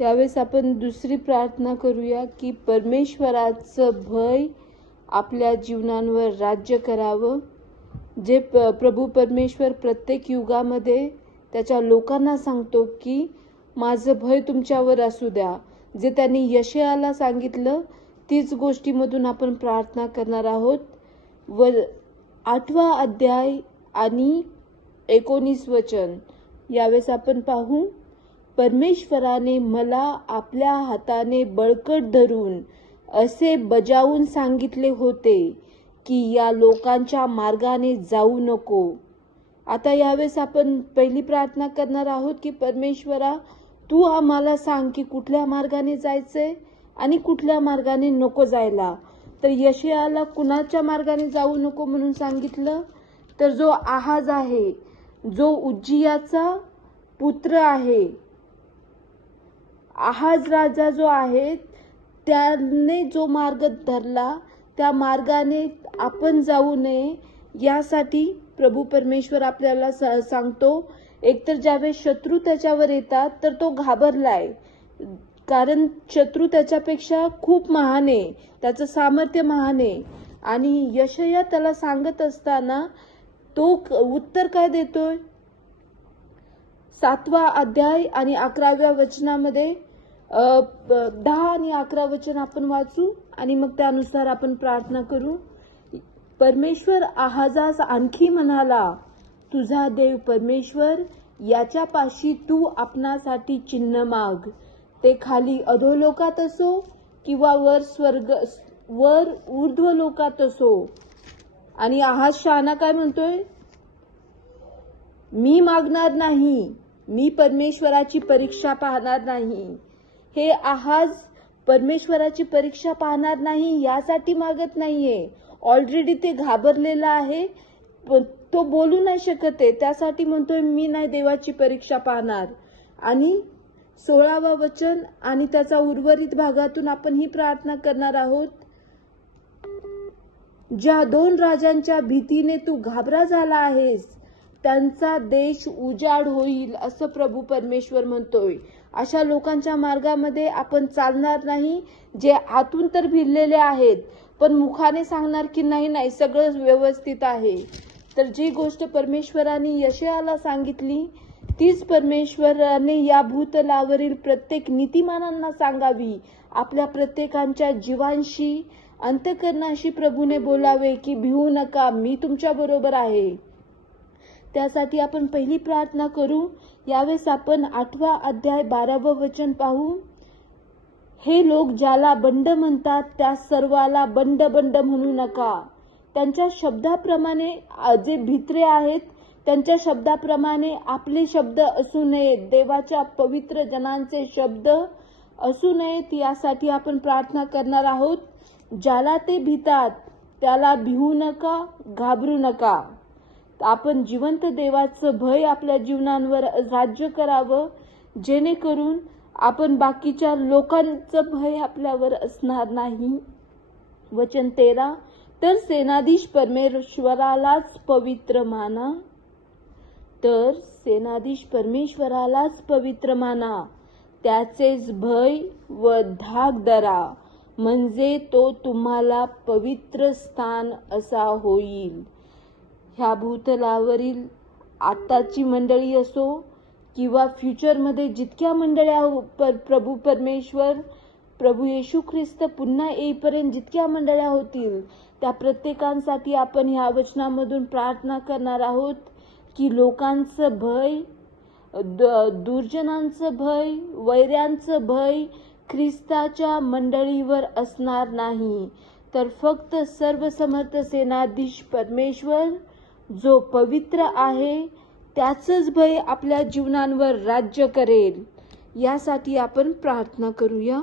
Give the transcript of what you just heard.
त्यावेळेस आपण दुसरी प्रार्थना करूया की परमेश्वराचं भय आपल्या जीवनांवर राज्य करावं. जे प्रभू परमेश्वर प्रत्येक युगामध्ये त्याच्या लोकांना सांगतो की माझं भय तुमच्यावर असू द्या. जे त्यांनी यशायाला सांगितलं तीच गोष्टीमधून आपण प्रार्थना करणार आहोत. व 8वा अध्याय आणि 19 वचन यावेळेस आपण पाहू. परमेश्वराने मला आपल्या हाताने बळकट धरून असे बजावून सांगितले होते की या लोकांच्या मार्गाने जाऊ नको. आता यावेळेस आपण पहिली प्रार्थना करणार आहोत की परमेश्वरा तू आम्हाला सांग की कुठल्या मार्गाने जायचंय आणि कुठल्या मार्गाने नको जायला. तर यशायाला कुणाच्या मार्गाने जाऊ नको म्हणून सांगितलं, तर जो आहाज आहे, जो उज्जियाचा पुत्र आहे, आहाज राजा जो आहे त्याने जो मार्ग धरला त्या मार्गाने आपण जाऊ नये यासाठी प्रभू परमेश्वर आपल्याला सांगतो. एकतर ज्यावेळेस शत्रू त्याच्यावर येतात तर तो घाबरलाय, कारण शत्रू त्याच्यापेक्षा खूप महान आहे, त्याचं सामर्थ्य महान आहे. आणि यशाया त्याला सांगत असताना तो उत्तर काय देतोय? 7वा अध्याय आणि 11व्या वचनामध्ये 10 आणि 11 वचन आपण वाचू आणि मग त्यानुसार आपण प्रार्थना करू. परमेश्वर आहाजास आणखी म्हणाला, तुझा देव परमेश्वर याच्यापाशी तू आपणासाठी चिन्ह माग. ते खाली अधोलोकात असो किंवा वर ऊर्ध्व लोकात असो. आणि आहाज शहाणा काय म्हणतोय? मी मागणार नाही, मी परमेश्वराची परीक्षा पाहणार नाही. हे आहाज परमेश्वराची परीक्षा पाहणार नाही यासाठी मागत नाहीये. ऑलरेडी ते घाबरलेला आहे, तो बोलू नाही शकत आहे, त्यासाठी म्हणतोय मी नाही देवाची परीक्षा पाहणार. आणि 16वा वचन आणि त्याचा उर्वरित भागातून आपण ही प्रार्थना करणार आहोत. ज्या 2 राजांच्या भीतीने तू घाबरा झाला आहेस त्यांचा देश उजाड होईल असं प्रभू परमेश्वर म्हणतोय. अशा लोकांच्या मार्गामध्ये आपण चालणार नाही जे आतून तर भिरलेले आहेत पण मुखाने सांगणार की नाही नाही सगळं व्यवस्थित आहे. तर जी गोष्ट परमेश्वराने यशायाला सांगितली तीच परमेश्वराने या भूतलावरील प्रत्येक नीतिमानांना सांगावी. आपल्या प्रत्येकांच्या जीवांशी अंतःकरणाशी प्रभूने बोलावे की भिवू नका, मी तुमच्या बरोबर आहे. त्यासाठी आपण पहिली प्रार्थना करू. यावेळेस आपण 8वा अध्याय 12वं वचन पाहू. हे लोक ज्याला बंड म्हणतात त्या सर्वाला बंड बंड म्हणू नका. त्यांच्या शब्दाप्रमाणे जे भित्रे आहेत त्यांच्या शब्दाप्रमाणे आपले शब्द असू नयेत, देवाच्या पवित्र जनांचे शब्द असू नयेत यासाठी आपण प्रार्थना करणार आहोत. ज्याला ते भितात त्याला भिवू नका, घाबरू नका. आपण जिवंत देवाचं भय आपल्या जीवनांवर राज्य करावं, जेणेकरून आपण बाकीच्या लोकांचं भय आपल्यावर असणार नाही. वचन 13, तर सेनाधीश परमेश्वरालाच पवित्र माना. तर सेनाधीश परमेश्वरालाच पवित्र माना, त्याचेच भय व धाक धरा, म्हणजे तो तुम्हाला पवित्र स्थान असा होईल. ह्या भूतलावरील आताची मंडळी असो किंवा फ्युचरमध्ये जितक्या मंडळ्या प्रभू परमेश्वर प्रभू येशू ख्रिस्त पुन्हा येईपर्यंत जितक्या मंडळ्या होतील त्या प्रत्येकांसाठी आपण ह्या वचनामधून प्रार्थना करणार आहोत की लोकांचं भय, दुर्जनांचं भय, वैऱ्यांचं भय ख्रिस्ताच्या मंडळीवर असणार नाही. तर फक्त सर्वसमर्थ सेनाधीश परमेश्वर जो पवित्र आहे त्याचंच भय आपल्या जीवनांवर राज्य करेल. यासाठी आपण प्रार्थना करूया.